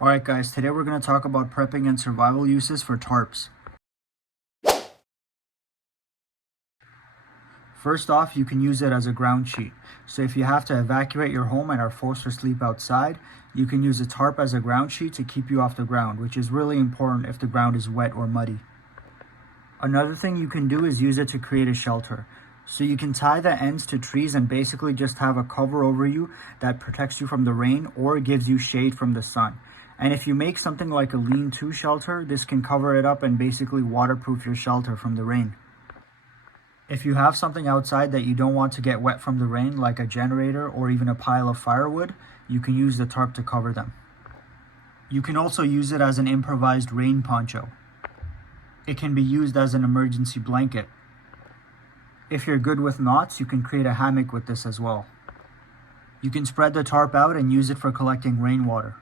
Alright guys, today we're going to talk about prepping and survival uses for tarps. First off, you can use it as a ground sheet. So if you have to evacuate your home and are forced to sleep outside, you can use a tarp as a ground sheet to keep you off the ground, which is really important if the ground is wet or muddy. Another thing you can do is use it to create a shelter. So you can tie the ends to trees and basically just have a cover over you that protects you from the rain or gives you shade from the sun. And if you make something like a lean-to shelter, this can cover it up and basically waterproof your shelter from the rain. If you have something outside that you don't want to get wet from the rain, like a generator or even a pile of firewood, you can use the tarp to cover them. You can also use it as an improvised rain poncho. It can be used as an emergency blanket. If you're good with knots, you can create a hammock with this as well. You can spread the tarp out and use it for collecting rainwater.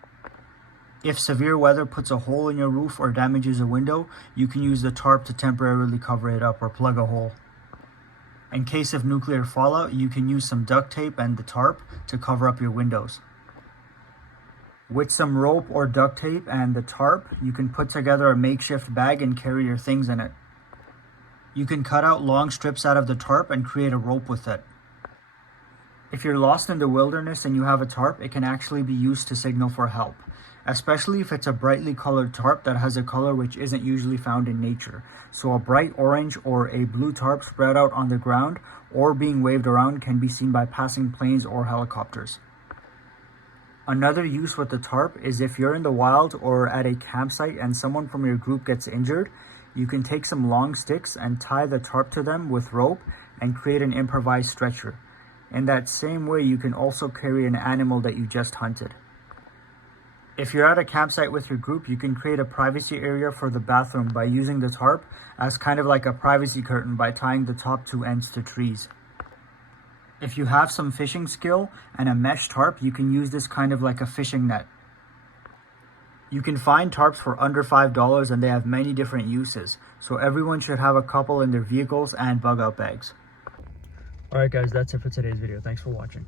If severe weather puts a hole in your roof or damages a window, you can use the tarp to temporarily cover it up or plug a hole. In case of nuclear fallout, you can use some duct tape and the tarp to cover up your windows. With some rope or duct tape and the tarp, you can put together a makeshift bag and carry your things in it. You can cut out long strips out of the tarp and create a rope with it. If you're lost in the wilderness and you have a tarp, it can actually be used to signal for help, especially if it's a brightly colored tarp that has a color which isn't usually found in nature. So a bright orange or a blue tarp spread out on the ground or being waved around can be seen by passing planes or helicopters. Another use with the tarp is if you're in the wild or at a campsite and someone from your group gets injured, you can take some long sticks and tie the tarp to them with rope and create an improvised stretcher. In that same way, you can also carry an animal that you just hunted. If you're at a campsite with your group, you can create a privacy area for the bathroom by using the tarp as kind of like a privacy curtain by tying the top two ends to trees. If you have some fishing skill and a mesh tarp, you can use this kind of like a fishing net. You can find tarps for under $5 and they have many different uses. So everyone should have a couple in their vehicles and bug out bags. Alright guys, that's it for today's video. Thanks for watching.